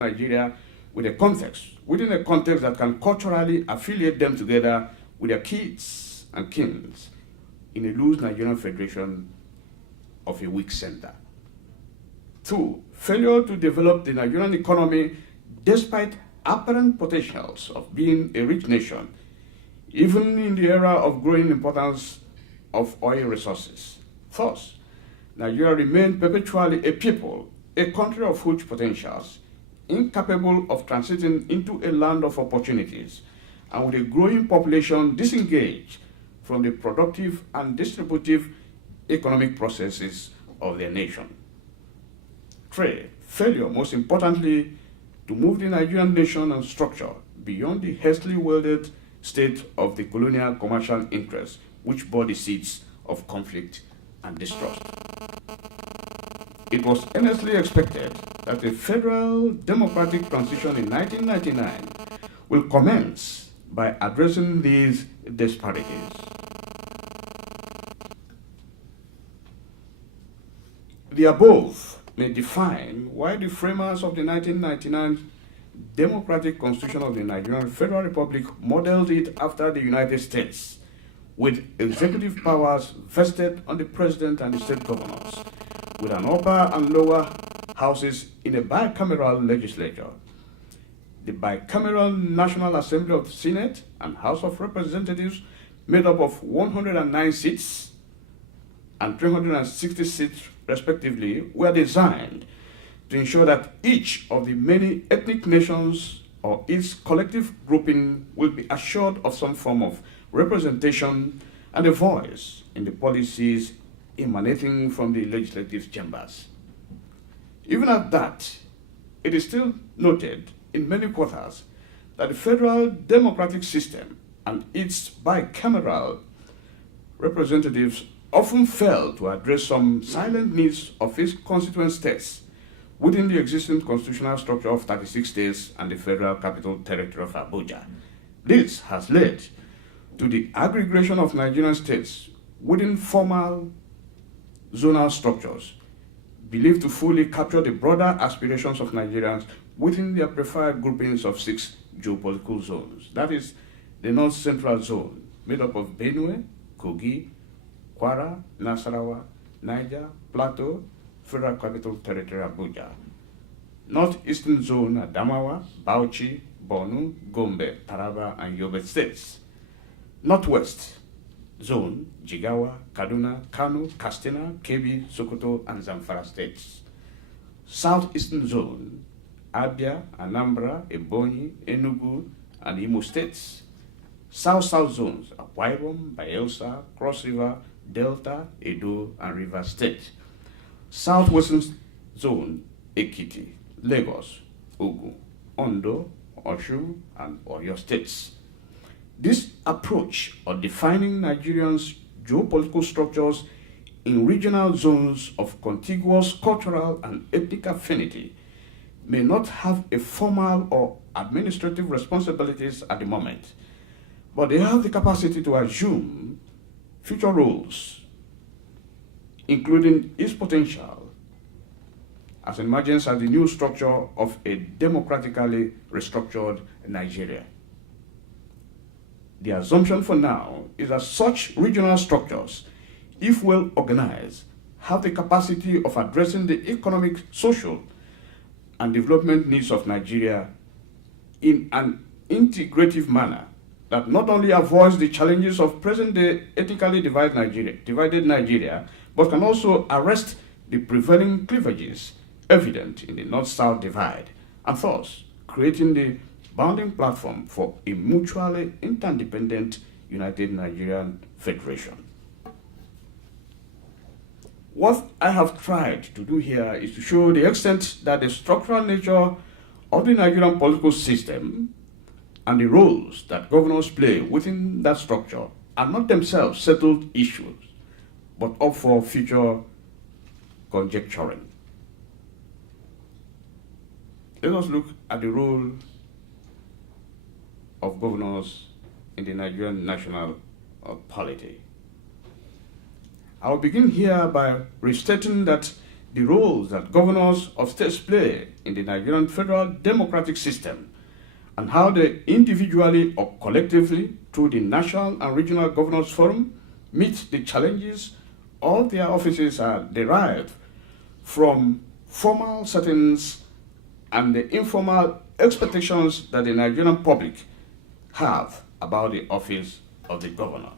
Nigeria within a context that can culturally affiliate them together with their kids and kins in a loose Nigerian federation of a weak center. 2. Failure to develop the Nigerian economy despite apparent potentials of being a rich nation, even in the era of growing importance of oil resources. Thus, Nigeria remained perpetually a people, a country of huge potentials, incapable of transiting into a land of opportunities, and with a growing population disengaged from the productive and distributive economic processes of their nation. 3. Failure, most importantly, to move the Nigerian nation and structure beyond the hastily wielded state of the colonial commercial interests which bore the seeds of conflict and distrust. It was earnestly expected that a federal democratic transition in 1999 will commence by addressing these disparities. The above may define why the framers of the 1999 Democratic Constitution of the Nigerian Federal Republic modeled it after the United States, with executive powers vested on the president and the state governors, with an upper and lower houses in a bicameral legislature. The bicameral National Assembly of the Senate and House of Representatives, made up of 109 seats and 360 seats respectively, were designed to ensure that each of the many ethnic nations or its collective grouping will be assured of some form of representation and a voice in the policies emanating from the legislative chambers. Even at that, it is still noted in many quarters that the federal democratic system and its bicameral representatives often fail to address some silent needs of its constituent states within the existing constitutional structure of 36 states and the Federal Capital Territory of Abuja. This has led to the aggregation of Nigerian states within formal zonal structures, believed to fully capture the broader aspirations of Nigerians within their preferred groupings of 6 geopolitical zones. That is, the North Central Zone, made up of Benue, Kogi, Kwara, Nasarawa, Niger, Plateau, Federal Capital Territory Abuja. Northeastern Zone, Adamawa, Bauchi, Borno, Gombe, Taraba, and Yobe states. Northwest Zone, Jigawa, Kaduna, Kano, Katsina, Kebbi, Sokoto, and Zamfara states. Southeastern Zone, Abia, Anambra, Ebonyi, Enugu, and Imo states. South-South Zones, Akwa Ibom, Bayelsa, Cross River, Delta, Edo, and Rivers State. Southwestern Zone, Ekiti, Lagos, Ogun, Ondo, Osun, and Oyo states. This approach of defining Nigerians' geopolitical structures in regional zones of contiguous cultural and ethnic affinity may not have a formal or administrative responsibilities at the moment, but they have the capacity to assume future roles, including its potential as emergence as the new structure of a democratically restructured Nigeria. The assumption for now is that such regional structures, if well organized, have the capacity of addressing the economic, social, and development needs of Nigeria in an integrative manner that not only avoids the challenges of present-day ethnically divided Nigeria, but can also arrest the prevailing cleavages evident in the North-South divide, and thus creating the bounding platform for a mutually interdependent United Nigerian Federation. What I have tried to do here is to show the extent that the structural nature of the Nigerian political system and the roles that governors play within that structure are not themselves settled issues, but up for future conjecturing. Let us look at the role of governors in the Nigerian national polity. I will begin here by restating that the roles that governors of states play in the Nigerian federal democratic system and how they individually or collectively through the National and Regional Governors Forum meet the challenges of their offices are derived from formal settings and the informal expectations that the Nigerian public have about the office of the governor.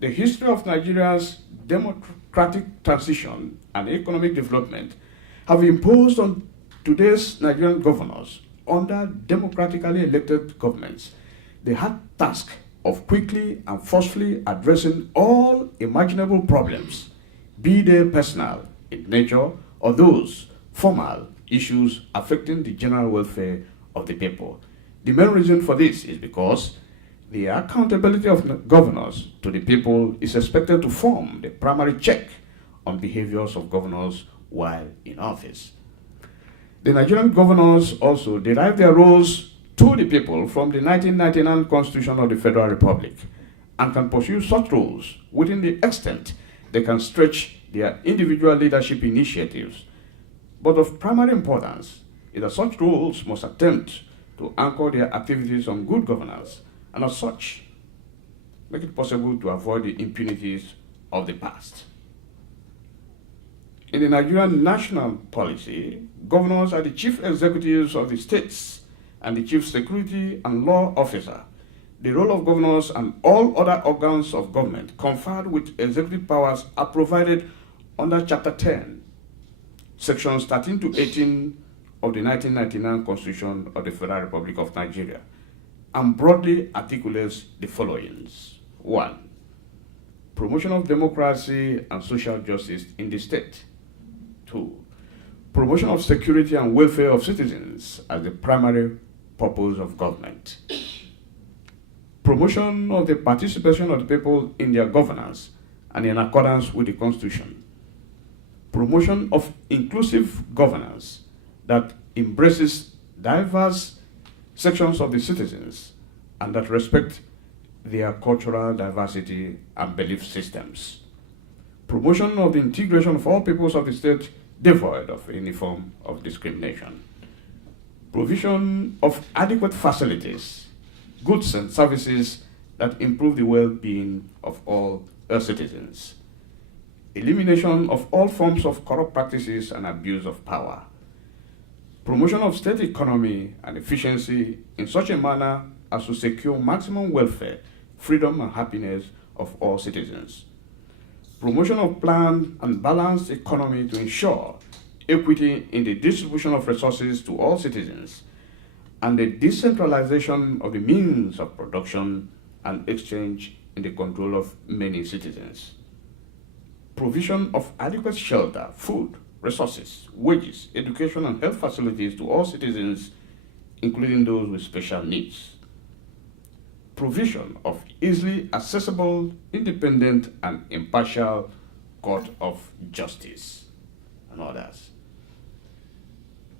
The history of Nigeria's democratic transition and economic development have imposed on today's Nigerian governors under democratically elected governments the hard task of quickly and forcefully addressing all imaginable problems, be they personal in nature or those formal issues affecting the general welfare of the people. The main reason for this is because the accountability of governors to the people is expected to form the primary check on behaviors of governors while in office. The Nigerian governors also derive their roles to the people from the 1999 Constitution of the Federal Republic and can pursue such roles within the extent they can stretch their individual leadership initiatives. But of primary importance is that such roles must attempt to anchor their activities on good governance and as such make it possible to avoid the impunities of the past. In the Nigerian national policy, governors are the chief executives of the states and the chief security and law officer. The role of governors and all other organs of government conferred with executive powers are provided under Chapter 10, Sections 13 to 18 of the 1999 Constitution of the Federal Republic of Nigeria, and broadly articulates the followings. 1. Promotion of democracy and social justice in the state. 2. Promotion of security and welfare of citizens as the primary purpose of government. Promotion of the participation of the people in their governance and in accordance with the Constitution. Promotion of inclusive governance that embraces diverse sections of the citizens and that respect their cultural diversity and belief systems. Promotion of the integration of all peoples of the state devoid of any form of discrimination. Provision of adequate facilities, goods and services that improve the well-being of all citizens. Elimination of all forms of corrupt practices and abuse of power. Promotion of state economy and efficiency in such a manner as to secure maximum welfare, freedom and happiness of all citizens. Promotion of planned and balanced economy to ensure equity in the distribution of resources to all citizens and the decentralization of the means of production and exchange in the control of many citizens. Provision of adequate shelter, food, resources, wages, education and health facilities to all citizens, including those with special needs. Provision of easily accessible, independent and impartial court of justice and others.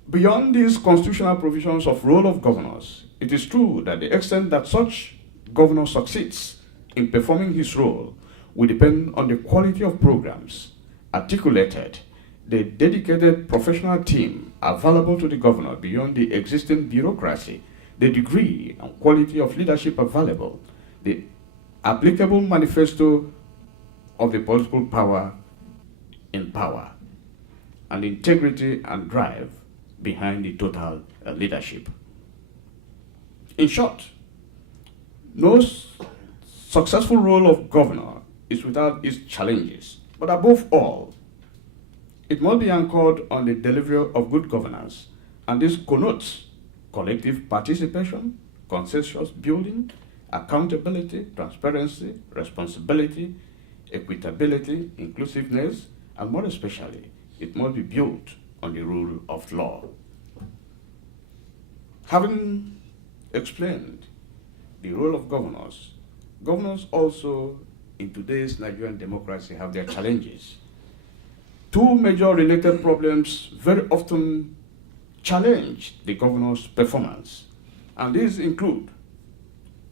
Beyond these constitutional provisions of role of governors, it is true that the extent that such governor succeeds in performing his role will depend on the quality of programs articulated, the dedicated professional team available to the governor beyond the existing bureaucracy, the degree and quality of leadership available, the applicable manifesto of the political power in power, and integrity and drive behind the total leadership. In short, no successful role of governor is without its challenges, but above all, it must be anchored on the delivery of good governance, and this connotes collective participation, consensus building, accountability, transparency, responsibility, equitability, inclusiveness, and more especially, it must be built on the rule of law. Having explained the role of governors, governors also in today's Nigerian democracy have their challenges. Two major related problems very often challenge the governor's performance, and these include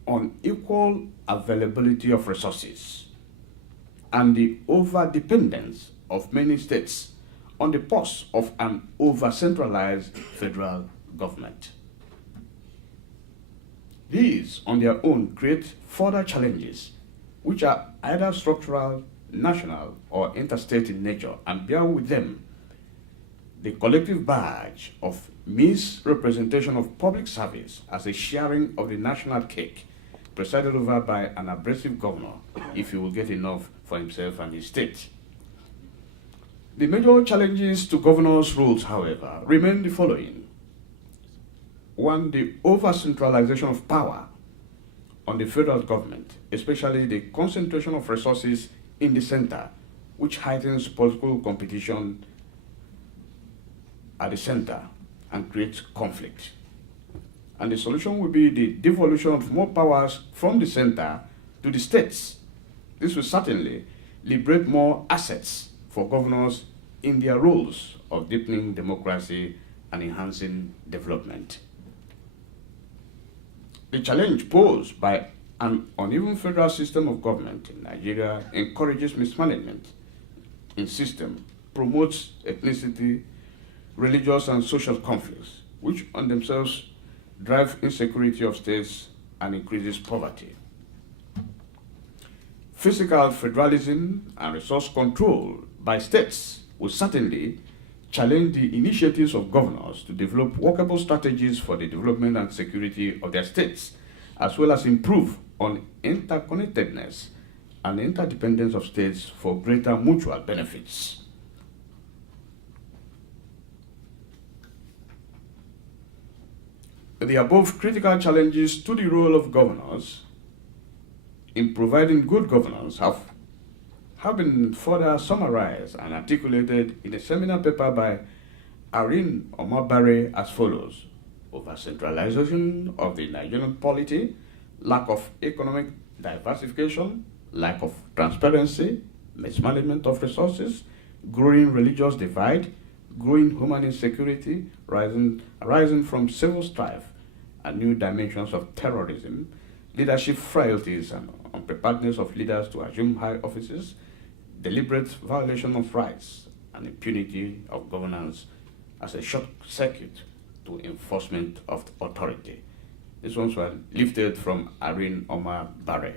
unequal availability of resources and the overdependence of many states on the pulse of an over-centralized federal government. These, on their own, create further challenges, which are either structural, national, or interstate in nature, and bear with them the collective badge of misrepresentation of public service as a sharing of the national cake, presided over by an abrasive governor, if he will get enough for himself and his state. The major challenges to governors' roles, however, remain the following. One, the over-centralization of power on the federal government, especially the concentration of resources in the center, which heightens political competition at the center and creates conflict. And the solution will be the devolution of more powers from the center to the states. This will certainly liberate more assets for governors in their roles of deepening democracy and enhancing development. The challenge posed by an uneven federal system of government in Nigeria encourages mismanagement in system, promotes ethnicity, religious and social conflicts, which on themselves drive insecurity of states and increases poverty. Fiscal federalism and resource control by states will certainly challenge the initiatives of governors to develop workable strategies for the development and security of their states, as well as improve on interconnectedness and interdependence of states for greater mutual benefits. The above critical challenges to the role of governors in providing good governance have been further summarized and articulated in a seminar paper by Irene Omabare as follows: over-centralization of the Nigerian polity, lack of economic diversification, lack of transparency, mismanagement of resources, growing religious divide, growing human insecurity arising from civil strife, and new dimensions of terrorism, leadership frailties and unpreparedness of leaders to assume high offices, deliberate violation of rights, and impunity of governance as a short circuit to enforcement of authority. These ones were lifted from Irene Omar Barre.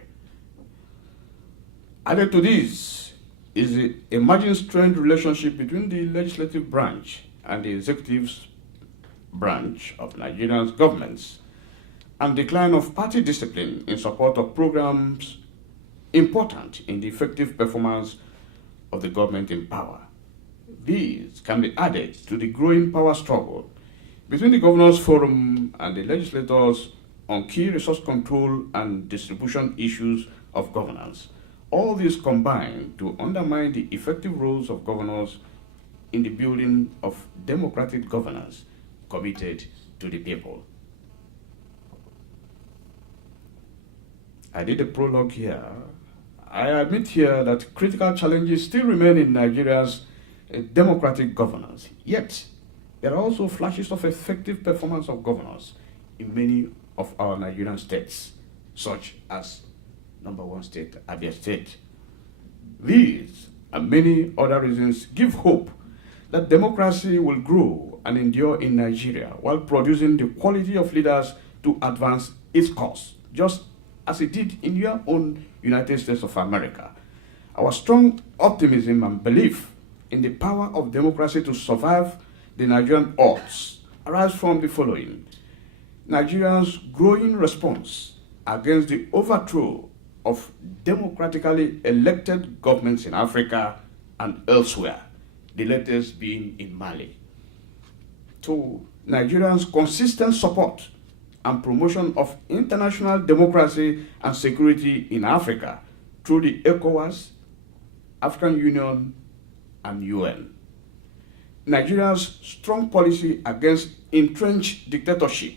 Added to this is the emerging strained relationship between the legislative branch and the executive branch of Nigeria's governments, and decline of party discipline in support of programs important in the effective performance of the government in power. These can be added to the growing power struggle between the Governors Forum and the legislators on key resource control and distribution issues of governance. All these combine to undermine the effective roles of governors in the building of democratic governance committed to the people. I did a prologue here. I admit here that critical challenges still remain in Nigeria's democratic governance. Yet, there are also flashes of effective performance of governors in many of our Nigerian states, such as number one state, Abia State. These and many other reasons give hope that democracy will grow and endure in Nigeria while producing the quality of leaders to advance its cause, just as it did in your own United States of America. Our strong optimism and belief in the power of democracy to survive the Nigerian odds arise from the following: Nigeria's growing response against the overthrow of democratically elected governments in Africa and elsewhere, the latest being in Mali. 2. Nigeria's consistent support and promotion of international democracy and security in Africa through the ECOWAS, African Union, and UN. Nigeria's strong policy against entrenched dictatorship.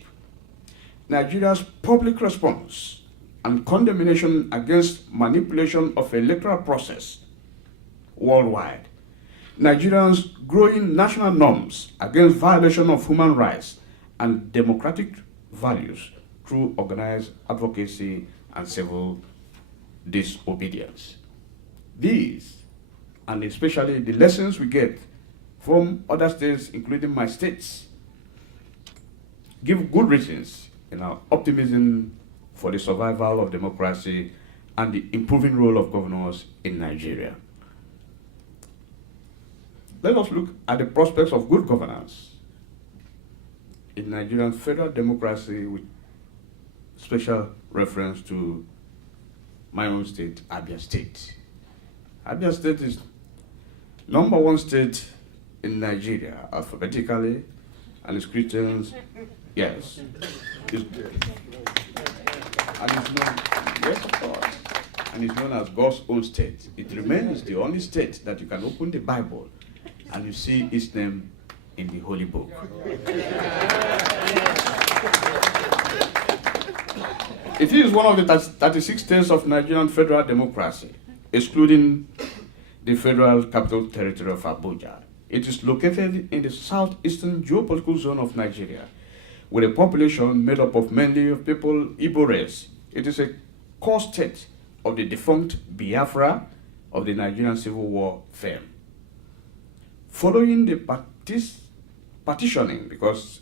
Nigeria's public response and condemnation against manipulation of electoral process worldwide. Nigeria's growing national norms against violation of human rights and democratic values through organized advocacy and civil disobedience. These, and especially the lessons we get from other states, including my states, give good reasons in our optimism for the survival of democracy and the improving role of governors in Nigeria. Let us look at the prospects of good governance in Nigerian federal democracy with special reference to my own state, Abia State. Abia State is number one state in Nigeria alphabetically, and its Christians, yes. And it's known, yes, of course, and it's known as God's own state. It remains the only state that you can open the Bible and you see its name in the Holy Book. It is one of the 36 states of Nigerian federal democracy, excluding the Federal Capital Territory of Abuja. It is located in the southeastern geopolitical zone of Nigeria, with a population made up of mainly of people Igbo race. It is a core state of the defunct Biafra of the Nigerian Civil War fame. Following the partitioning, because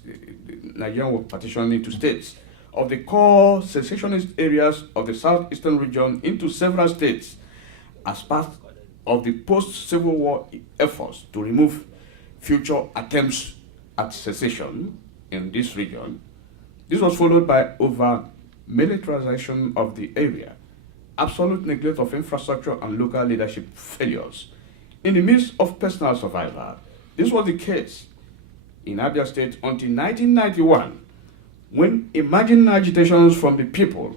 Nigeria was partitioned into states, of the core secessionist areas of the southeastern region into several states as part of the post-Civil War efforts to remove future attempts at secession in this region. This was followed by over-militarization of the area, absolute neglect of infrastructure and local leadership failures. In the midst of personal survival, this was the case in Abia State until 1991, when emerging agitations from the people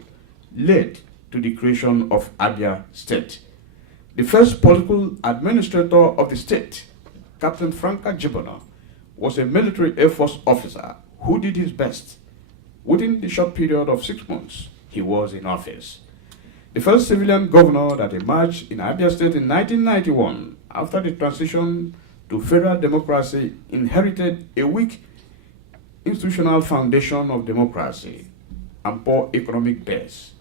led to the creation of Abia State. The first political administrator of the state, Captain Franka Jibona, was a military Air Force officer who did his best. Within the short period of 6 months he was in office. The first civilian governor that emerged in Abia State in 1991, after the transition to federal democracy, inherited a weak institutional foundation of democracy and poor economic base.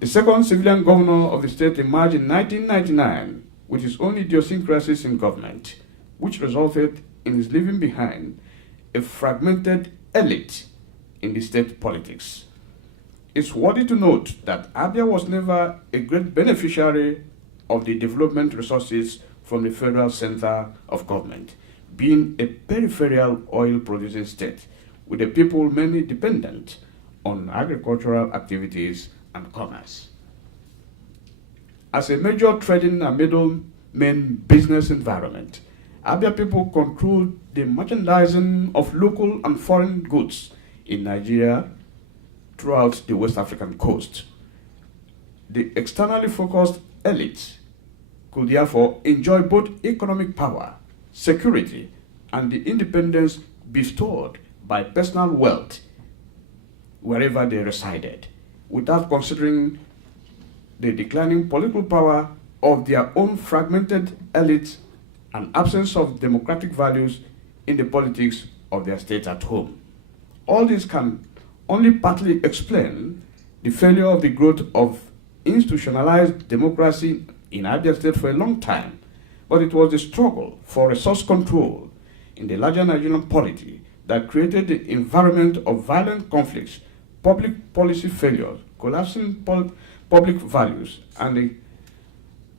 The second civilian governor of the state emerged in 1999 with his own idiosyncrasies in government, which resulted in his leaving behind a fragmented elite in the state politics. It's worthy to note that Abia was never a great beneficiary of the development resources from the federal center of government, being a peripheral oil-producing state, with the people mainly dependent on agricultural activities and commerce. As a major trading and middlemen business environment, Abia people controlled the merchandising of local and foreign goods in Nigeria throughout the West African coast. The externally focused elites could therefore enjoy both economic power, security, and the independence bestowed by personal wealth wherever they resided, without considering the declining political power of their own fragmented elites and absence of democratic values in the politics of their state at home. All this can only partly explain the failure of the growth of institutionalized democracy in Abia State for a long time, but it was the struggle for resource control in the larger Nigerian polity that created the environment of violent conflicts, public policy failures, collapsing public values, and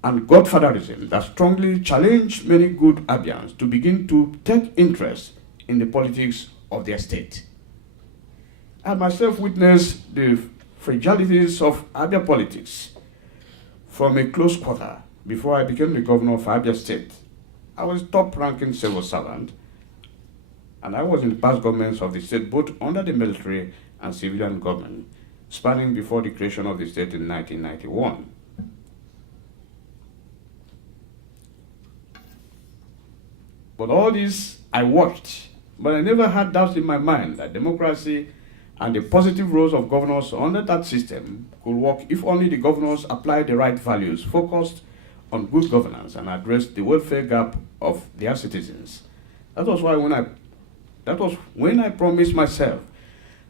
godfatherism that strongly challenged many good Abians to begin to take interest in the politics of their state. I myself witnessed the fragilities of Abia politics from a close quarter before I became the governor of Abia State. I was a top-ranking civil servant, and I was in the past governments of the state, both under the military and civilian government, spanning before the creation of the state in 1991. But all this I watched, but I never had doubts in my mind that democracy and the positive roles of governors under that system could work if only the governors applied the right values, focused on good governance, and addressed the welfare gap of their citizens. That was when I promised myself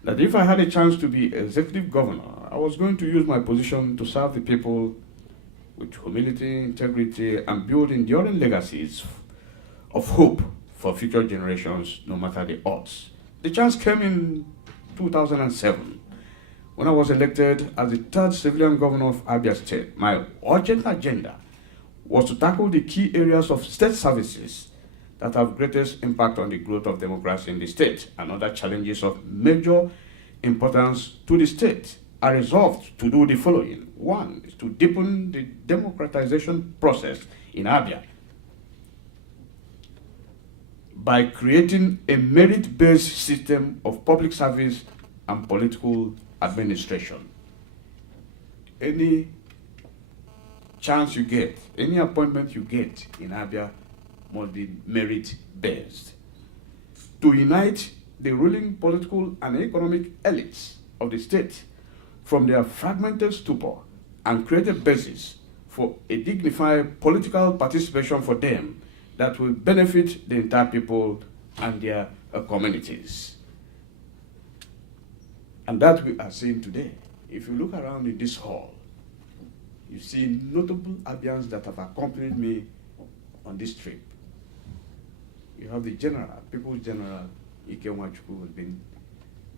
that if I had a chance to be executive governor, I was going to use my position to serve the people with humility, integrity, and build enduring legacies of hope for future generations, no matter the odds. The chance came in 2007 when I was elected as the third civilian governor of Abia State. My urgent agenda was to tackle the key areas of state services that have greatest impact on the growth of democracy in the state and other challenges of major importance to the state. I resolved to do the following. One is to deepen the democratization process in Abia by creating a merit-based system of public service and political administration. Any chance you get, any appointment you get in Abia must be merit-based. To unite the ruling political and economic elites of the state from their fragmented stupor and create a basis for a dignified political participation for them that will benefit the entire people and their communities. And that we are seeing today. If you look around in this hall, you see notable Abians that have accompanied me on this trip. You have the General, People's General Ike Nwachukwu, who has been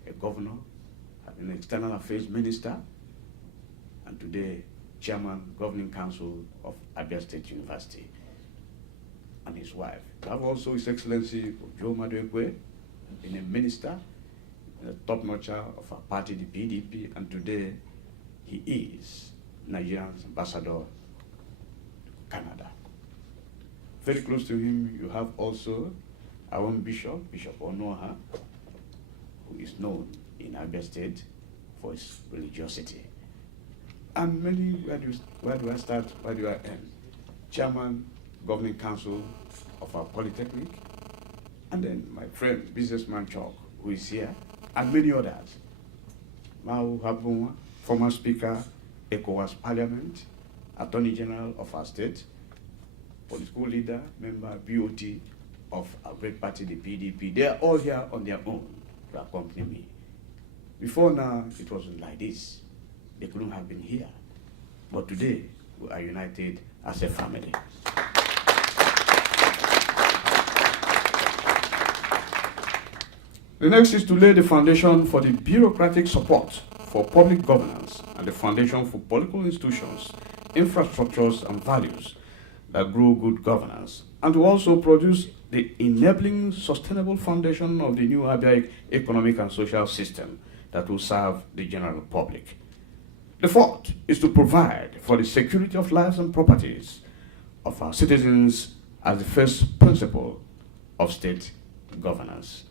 a governor, has been an external affairs minister, and today Chairman, Governing Council of Abia State University, and his wife. You have also His Excellency Joe Maduekwe, been a minister, a top-notcher of our party, the PDP, and today he is Nigeria's ambassador to Canada. Very close to him, you have also our own Bishop, Bishop Onoha, who is known in Abia State for his religiosity. And many, where do I start, where do I end? Chairman, Governing Council of our Polytechnic, and then my friend, businessman Chok, who is here, and many others. Mau Habunwa, former Speaker, ECOWAS Parliament, Attorney General of our state, political leader, member, BOT of our great party, the PDP. They are all here on their own to accompany me. Before now, it wasn't like this. They couldn't have been here. But today, we are united as a family. The next is to lay the foundation for the bureaucratic support for public governance and the foundation for political institutions, infrastructures, and values that grow good governance, and to also produce the enabling sustainable foundation of the new Abia economic and social system that will serve the general public. The fourth is to provide for the security of lives and properties of our citizens as the first principle of state governance.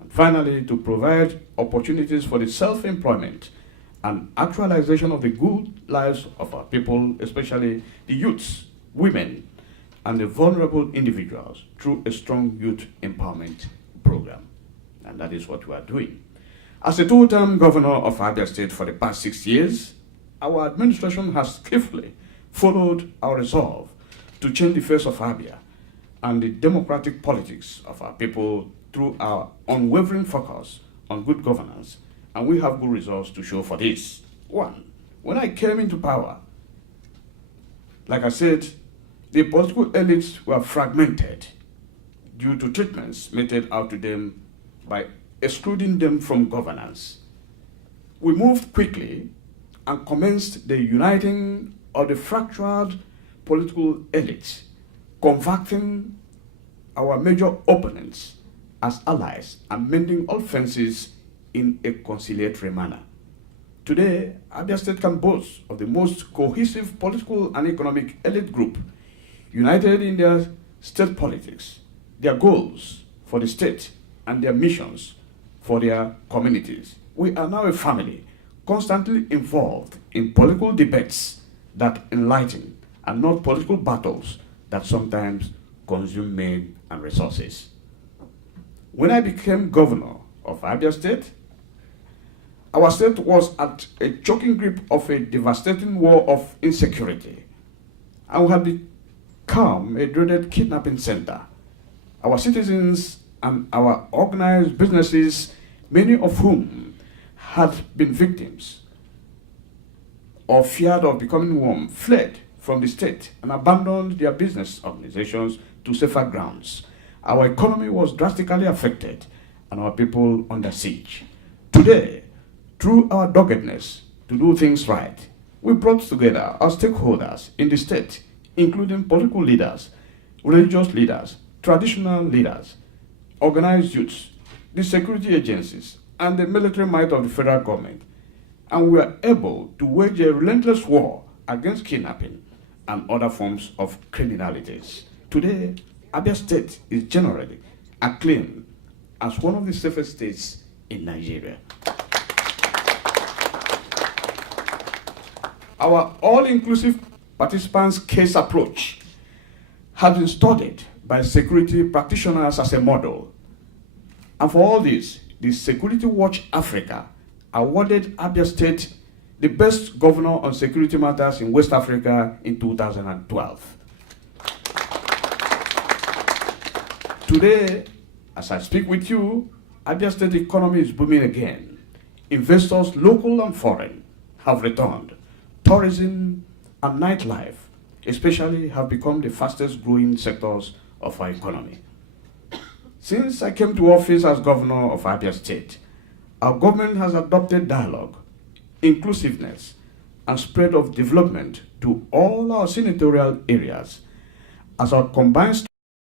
And finally, to provide opportunities for the self-employment and actualization of the good lives of our people, especially the youths, women, and the vulnerable individuals through a strong youth empowerment program. And that is what we are doing. As a two-term governor of Abia State for the past 6 years, our administration has skillfully followed our resolve to change the face of Abia and the democratic politics of our people through our unwavering focus on good governance, and we have good results to show for this. One, when I came into power, like I said, the political elites were fragmented due to treatments meted out to them by excluding them from governance. We moved quickly and commenced the uniting of the fractured political elites, converting our major opponents as allies and mending all fences in a conciliatory manner. Today, Abia State can boast of the most cohesive political and economic elite group, united in their state politics, their goals for the state, and their missions for their communities. We are now a family constantly involved in political debates that enlighten and not political battles that sometimes consume men and resources. When I became governor of Abia State, our state was at a choking grip of a devastating war of insecurity, and we had become a dreaded kidnapping center. Our citizens and our organized businesses, many of whom had been victims or feared of becoming one, fled from the state and abandoned their business organizations to safer grounds. our economy was drastically affected and our people under siege. Today, through our doggedness to do things right, we brought together our stakeholders in the state, including political leaders, religious leaders, traditional leaders, organized youths, the security agencies, and the military might of the federal government, and we are able to wage a relentless war against kidnapping and other forms of criminalities. Today, Abia State is generally acclaimed as one of the safest states in Nigeria. Our all-inclusive participants case approach has been studied by security practitioners as a model. And for all this, the Security Watch Africa awarded Abia State the best governor on security matters in West Africa in 2012. Today, as I speak with you, Abia State economy is booming again. Investors, local and foreign, have returned. Tourism and nightlife, especially, have become the fastest growing sectors of our economy. Since I came to office as governor of Abia State, our government has adopted dialogue, inclusiveness, and spread of development to all our senatorial areas as our combined